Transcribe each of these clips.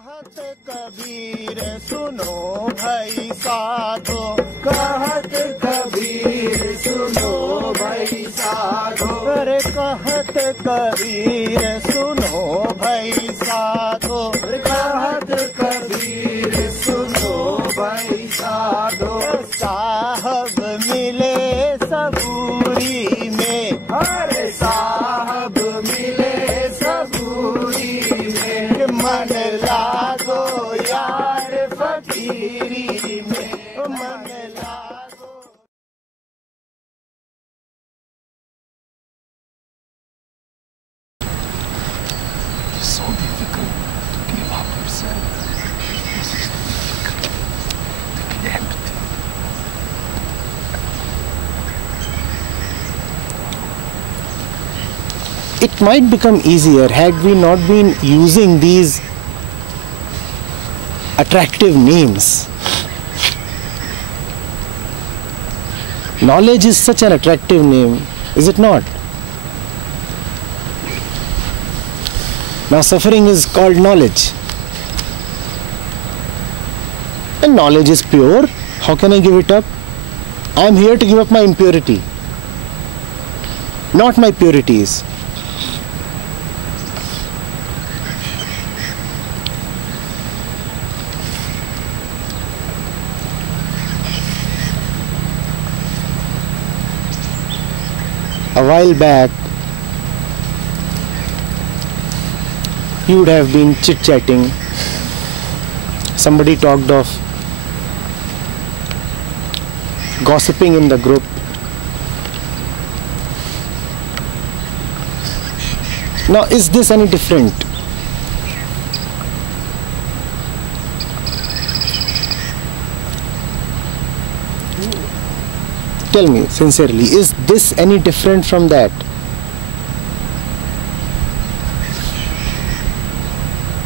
कहत कबीर सुनो भाई साधो, कहत कबीर सुनो भाई साधो, अरे कहत कबीर सुनो भाई साधो, कहत कबीर सुनो भाई साधो। साहब मिले सबूरी में, अरे साहब मिले सबूरी में, मन लागो यार फकीरी में, मन लागो। It's so difficult to give up yourself. This is so difficult to be empty. It might become easier had we not been using these attractive names. Knowledge is such an attractive name, is it not? Now suffering is called knowledge. And knowledge is pure. How can I give it up? I am here to give up my impurity, not my purities. A while back, you would have been chit-chatting. Somebody talked of gossiping in the group. Now, is this any different? Tell me sincerely, is this any different from that?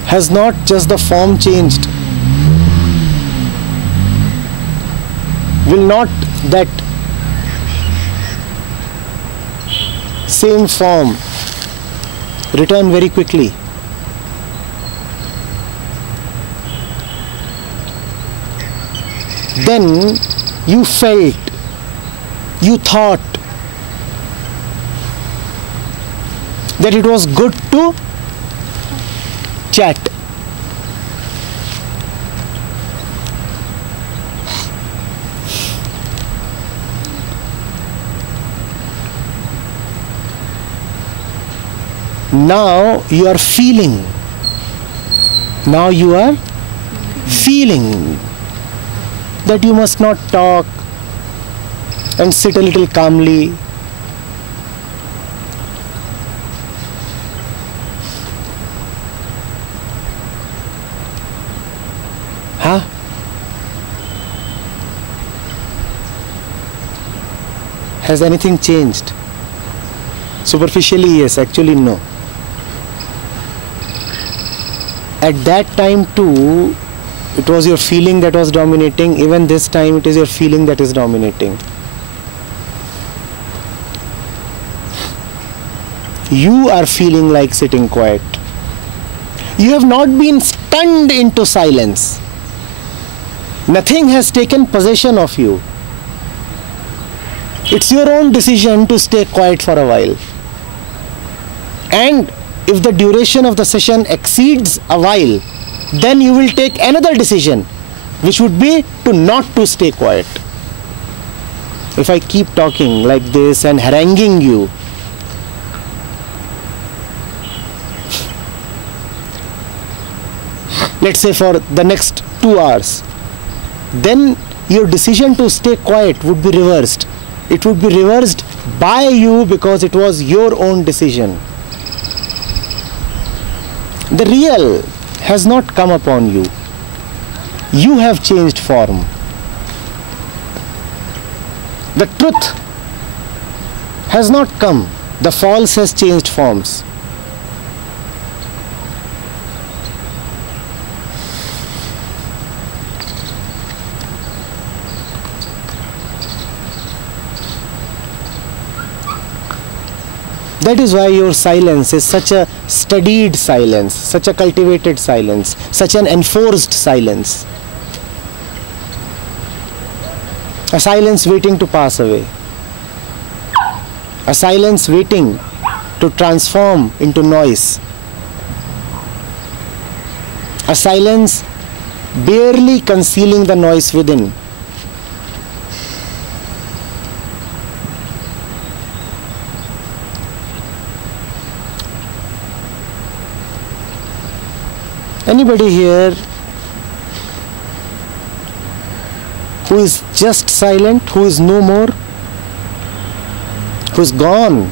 Has not just the form changed? Will not that same form return very quickly? Then you felt, you thought that it was good to chat. Now you are feeling. Now you are feeling that you must not talk and sit a little calmly. Huh? Has anything changed? Superficially, yes. Actually, no. At that time too, it was your feeling that was dominating. Even this time, it is your feeling that is dominating. You are feeling like sitting quiet. You have not been stunned into silence. Nothing has taken possession of you. It's your own decision to stay quiet for a while. And if the duration of the session exceeds a while, then you will take another decision, which would be to not to stay quiet. If I keep talking like this and haranguing you, let's say for the next 2 hours, then your decision to stay quiet would be reversed. It would be reversed by you because it was your own decision. The real has not come upon you. You have changed form. The truth has not come. The false has changed forms. That is why your silence is such a studied silence, such a cultivated silence, such an enforced silence. A silence waiting to pass away. A silence waiting to transform into noise. A silence barely concealing the noise within. Anybody here who is just silent, who is no more, who is gone,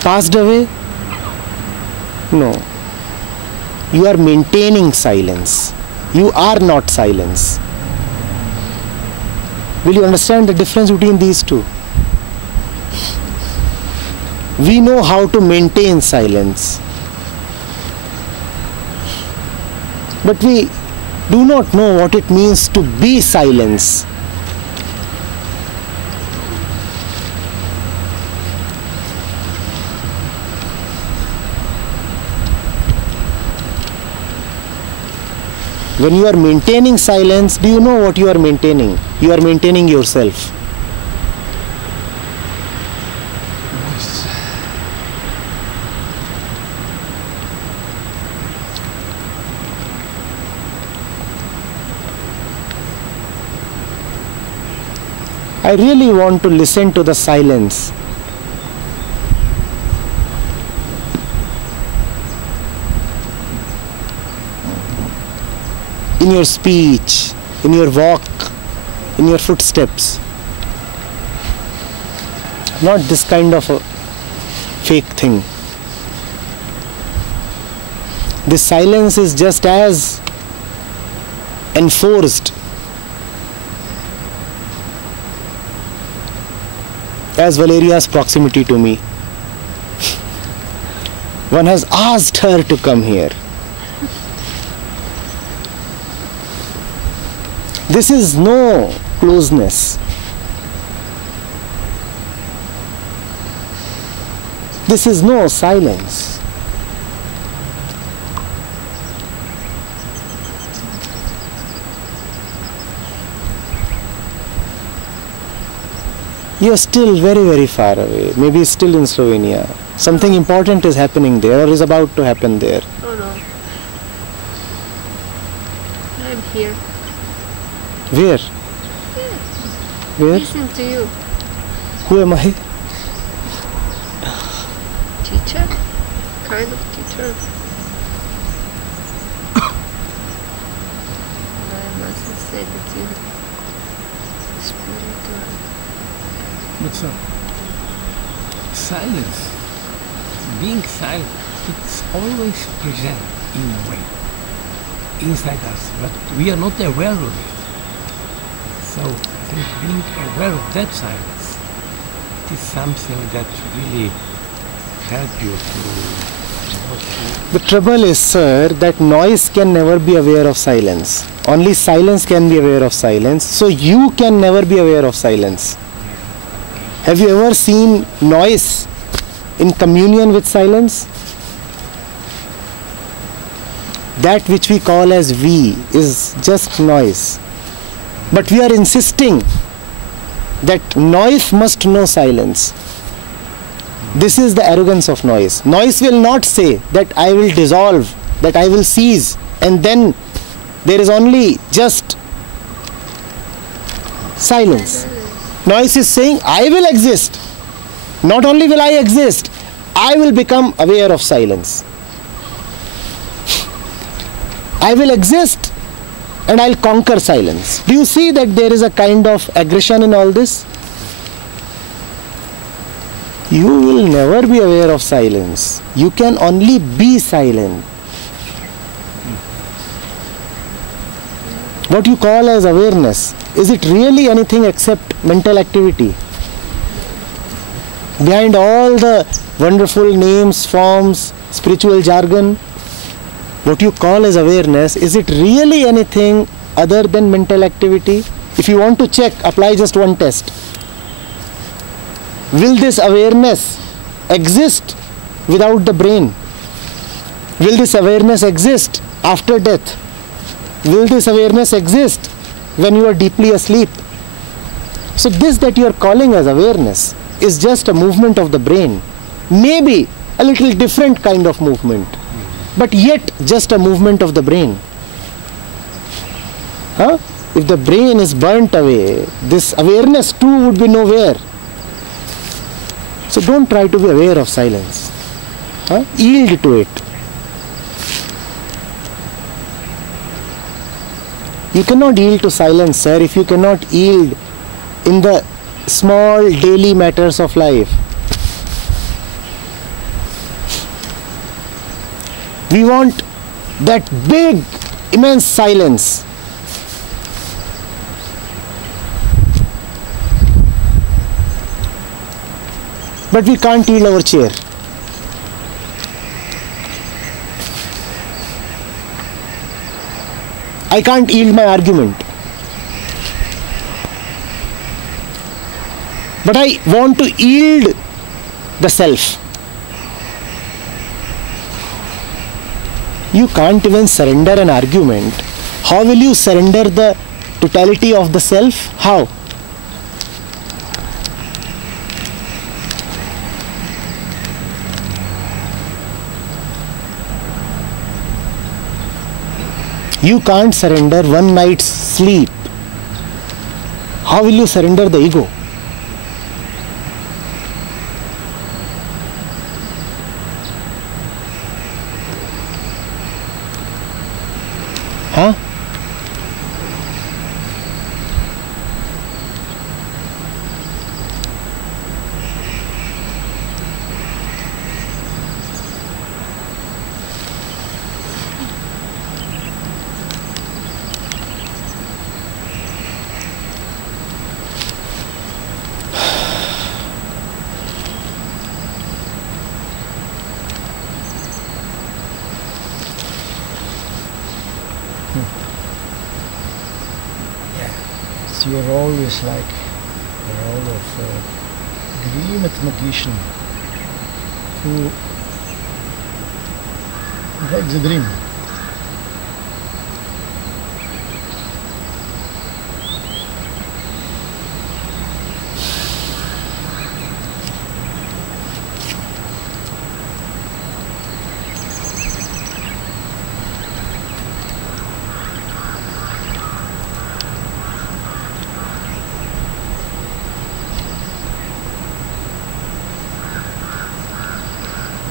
passed away? No. You are maintaining silence. You are not silence. Will you understand the difference between these two? We know how to maintain silence, but we do not know what it means to be silence. When you are maintaining silence, do you know what you are maintaining? You are maintaining yourself. I really want to listen to the silence. In your speech, in your walk, in your footsteps. Not this kind of a fake thing. This silence is just as enforced as Valeria's proximity to me. One has asked her to come here. This is no closeness. This is no silence. You are still very, very far away, maybe still in Slovenia. Something important is happening there or is about to happen there. Oh no. I'm here. Where? Yeah. Where? Listen to you. Who am I? Teacher? Kind of teacher. I mustn't say that you spiritual. What's up? Silence, being silent, it's always present in a way inside us, but we are not aware of it. So I think being aware of that silence, it is something that really helps you to. The trouble is, sir, that noise can never be aware of silence. Only silence can be aware of silence. So you can never be aware of silence. Have you ever seen noise in communion with silence? That which we call as we is just noise. But we are insisting that noise must know silence. This is the arrogance of noise. Noise will not say that I will dissolve, that I will cease, and then there is only just silence. Noise is saying, I will exist. Not only will I exist, I will become aware of silence. I will exist and I'll conquer silence. Do you see that there is a kind of aggression in all this? You will never be aware of silence. You can only be silent. What you call as awareness, is it really anything except mental activity? Behind all the wonderful names, forms, spiritual jargon, what you call as awareness, is it really anything other than mental activity? If you want to check, apply just one test. Will this awareness exist without the brain? Will this awareness exist after death? Will this awareness exist when you are deeply asleep? So this that you are calling as awareness is just a movement of the brain. Maybe a little different kind of movement, but yet just a movement of the brain. Huh? If the brain is burnt away, this awareness too would be nowhere. So don't try to be aware of silence. Huh? Yield to it. You cannot yield to silence, sir, if you cannot yield in the small daily matters of life. We want that big, immense silence. But we can't yield our chair. I can't yield my argument. But I want to yield the self. You can't even surrender an argument. How will you surrender the totality of the self? How? You can't surrender one night's sleep. How will you surrender the ego? Huh? You're always like a role of a dream magician who makes a dream.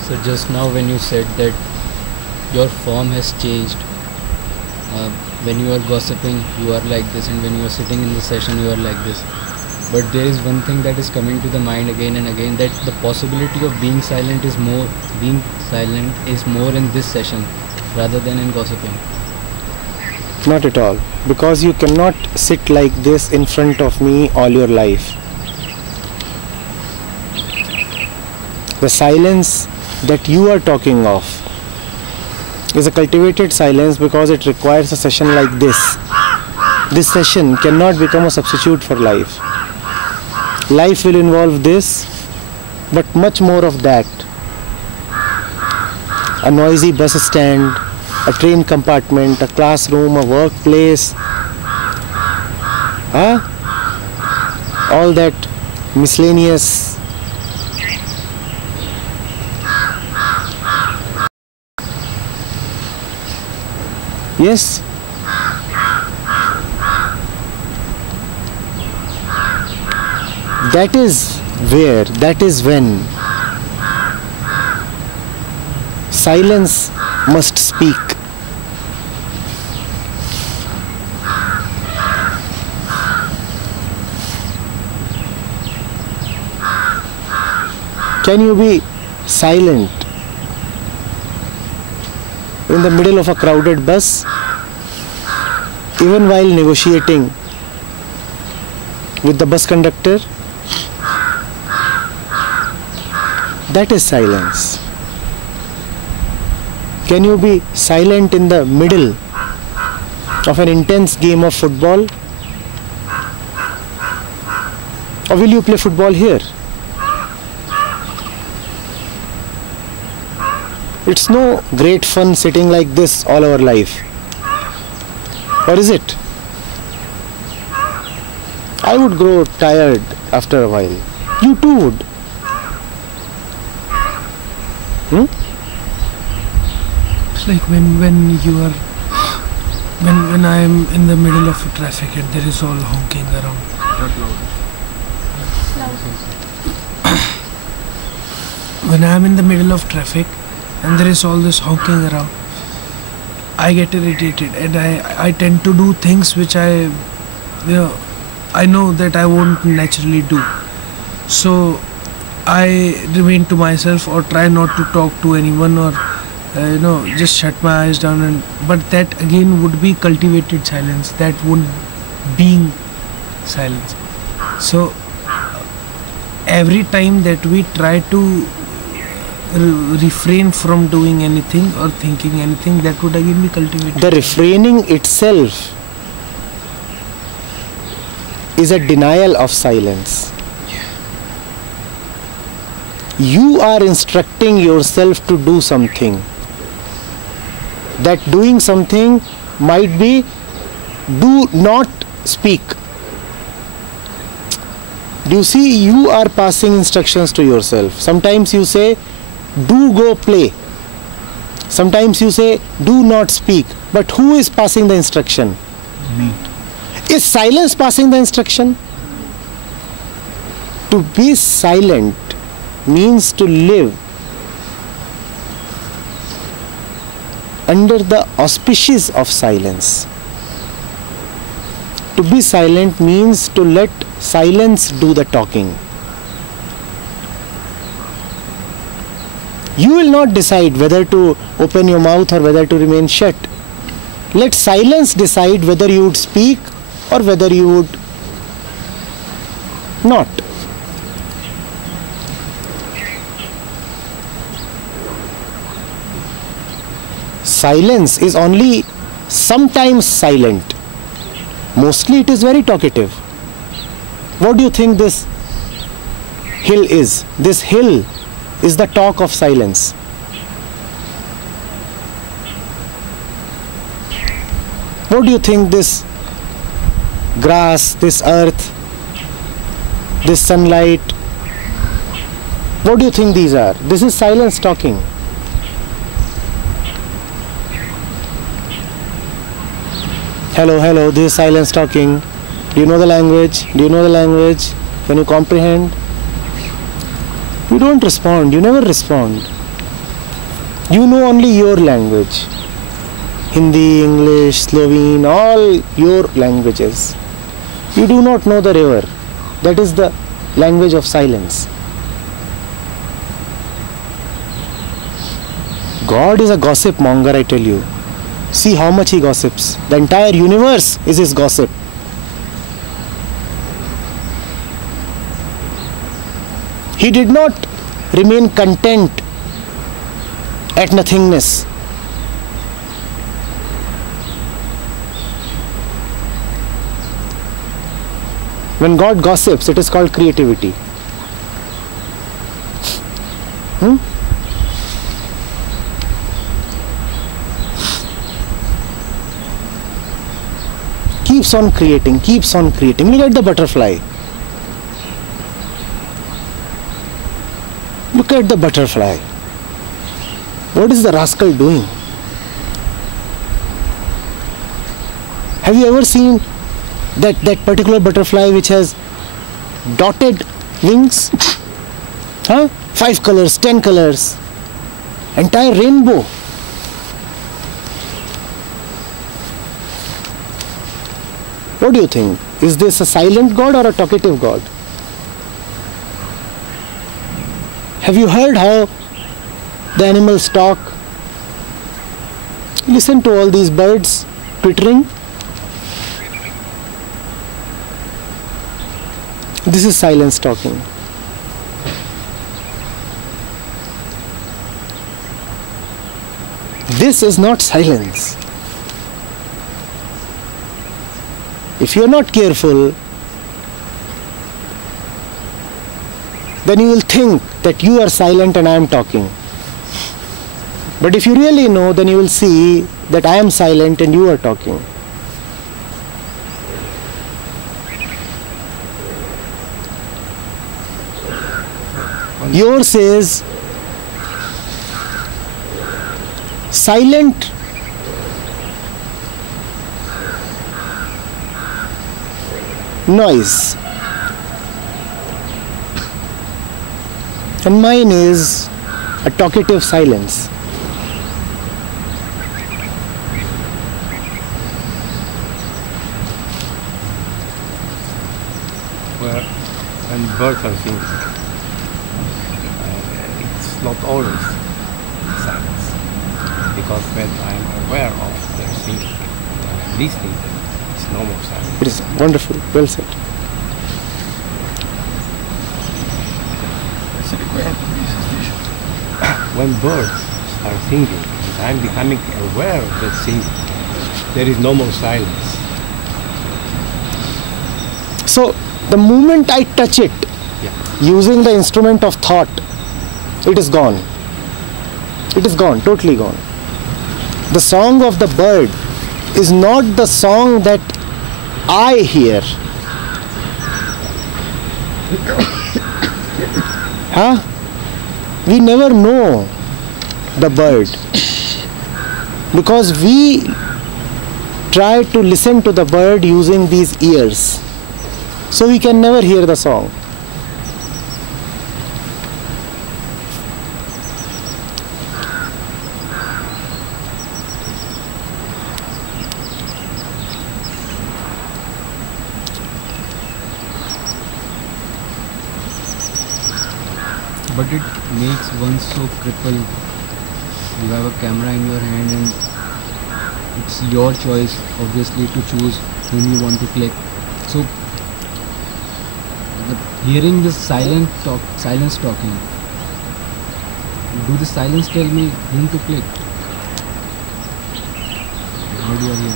So just now when you said that your form has changed, when you are gossiping you are like this, and when you are sitting in the session you are like this. But there is one thing that is coming to the mind again and again, that the possibility of being silent is more in this session rather than in gossiping. Not at all. Because you cannot sit like this in front of me all your life. The silence that you are talking of is a cultivated silence because it requires a session like this. This session cannot become a substitute for life. Life will involve this, but much more of that. A noisy bus stand, a train compartment, a classroom, a workplace. All that miscellaneous. Yes. That is when silence must speak. Can you be silent in the middle of a crowded bus, even while negotiating with the bus conductor? That is silence. Can you be silent in the middle of an intense game of football? Or will you play football here? It's no great fun sitting like this all our life. Or is it? I would grow tired after a while. You too would. It's like when you are when I am in the middle of traffic and there is all honking around. When I am in the middle of traffic and there is all this honking around, I get irritated and I tend to do things which I know that I won't naturally do. So I remain to myself or try not to talk to anyone or just shut my eyes down, but that again would be cultivated silence. That would being silence. So every time that we try to refrain from doing anything or thinking anything, that would again be cultivated. The refraining itself is a denial of silence. You are instructing yourself to do something. That doing something might be do not speak. Do you see, you are passing instructions to yourself. Sometimes you say, do go play. Sometimes you say, do not speak. But who is passing the instruction? Me. Is silence passing the instruction? To be silent means to live under the auspices of silence. To be silent means to let silence do the talking. You will not decide whether to open your mouth or whether to remain shut. Let silence decide whether you would speak or whether you would not. Silence is only sometimes silent. Mostly it is very talkative. What do you think this hill is? This hill is the talk of silence. What do you think this grass, this earth, this sunlight, what do you think these are? This is silence talking. Hello, hello, this is silence talking. Do you know the language? Do you know the language? Can you comprehend? You don't respond, you never respond. You know only your language. Hindi, English, Slovene, all your languages. You do not know the river. That is the language of silence. God is a gossip monger, I tell you. See how much he gossips. The entire universe is his gossip. He did not remain content at nothingness. When God gossips, it is called creativity. Keeps on creating, keeps on creating. Look at the butterfly. Look at the butterfly. What is the rascal doing? Have you ever seen that particular butterfly which has dotted wings? 5 colors, 10 colors. Entire rainbow. What do you think? Is this a silent God or a talkative God? Have you heard how the animals talk? Listen to all these birds twittering. This is silence talking. This is not silence. If you are not careful, then you will think that you are silent and I am talking. But if you really know, then you will see that I am silent and you are talking. Yours is silent noise, and mine is a talkative silence. Where when birds are singing, it's not always silence, because when I'm aware of their singing, when I'm listening, it's no more silence. It is wonderful, well said. When birds are singing, and I'm becoming aware of that singing, there is no more silence. So the moment I touch it, Yeah. using the instrument of thought, it is gone. It is gone, totally gone. The song of the bird is not the song that I hear. Huh? We never know the bird because we try to listen to the bird using these ears. So we can never hear the song. But it makes one so crippled. You have a camera in your hand and it's your choice obviously to choose whom you want to click. So hearing this silence talking, do the silence tell me whom to click? How do I hear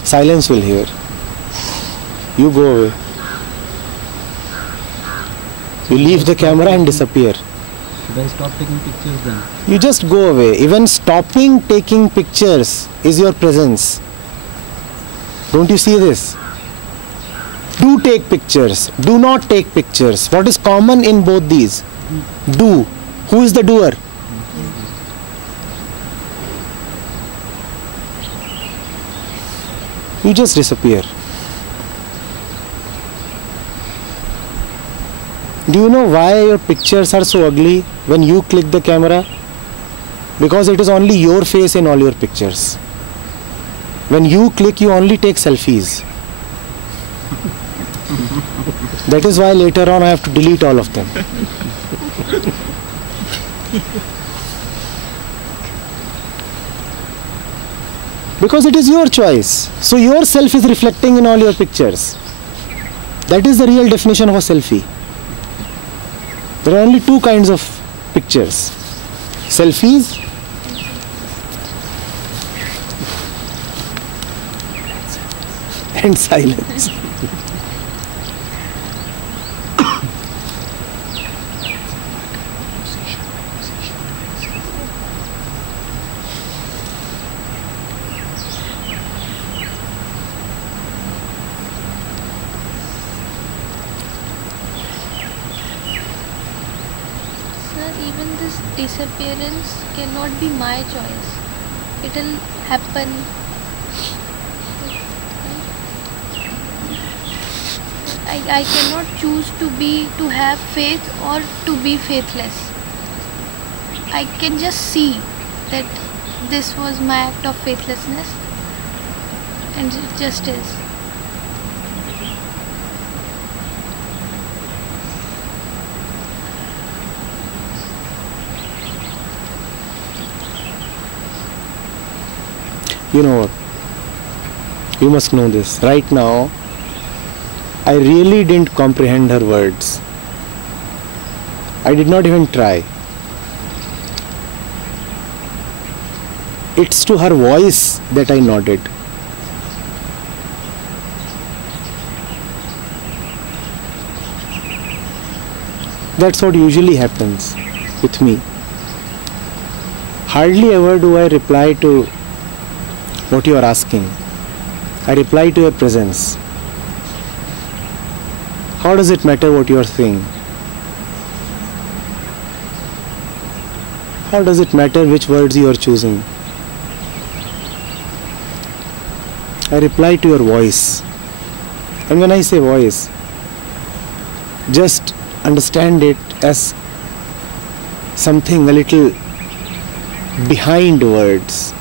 it? Silence will hear. You go away. You leave the camera and disappear. Should I stop taking pictures then? You just go away. Even stopping taking pictures is your presence. Don't you see this? Do take pictures. Do not take pictures. What is common in both these? Do. Who is the doer? You just disappear. Do you know why your pictures are so ugly when you click the camera? Because it is only your face in all your pictures. When you click, you only take selfies. That is why later on I have to delete all of them. Because it is your choice. So yourself is reflecting in all your pictures. That is the real definition of a selfie. There are only two kinds of pictures. Selfies and silence. Even this disappearance cannot be my choice. It will happen. I cannot choose to have faith or to be faithless. I can just see that this was my act of faithlessness, and it just is. You know what? You must know this. Right now, I really didn't comprehend her words. I did not even try. It's to her voice that I nodded. That's what usually happens with me. hardly ever do I reply to what you are asking. I reply to your presence. How does it matter what you are saying? How does it matter which words you are choosing? I reply to your voice. And when I say voice, just understand it as something a little behind words.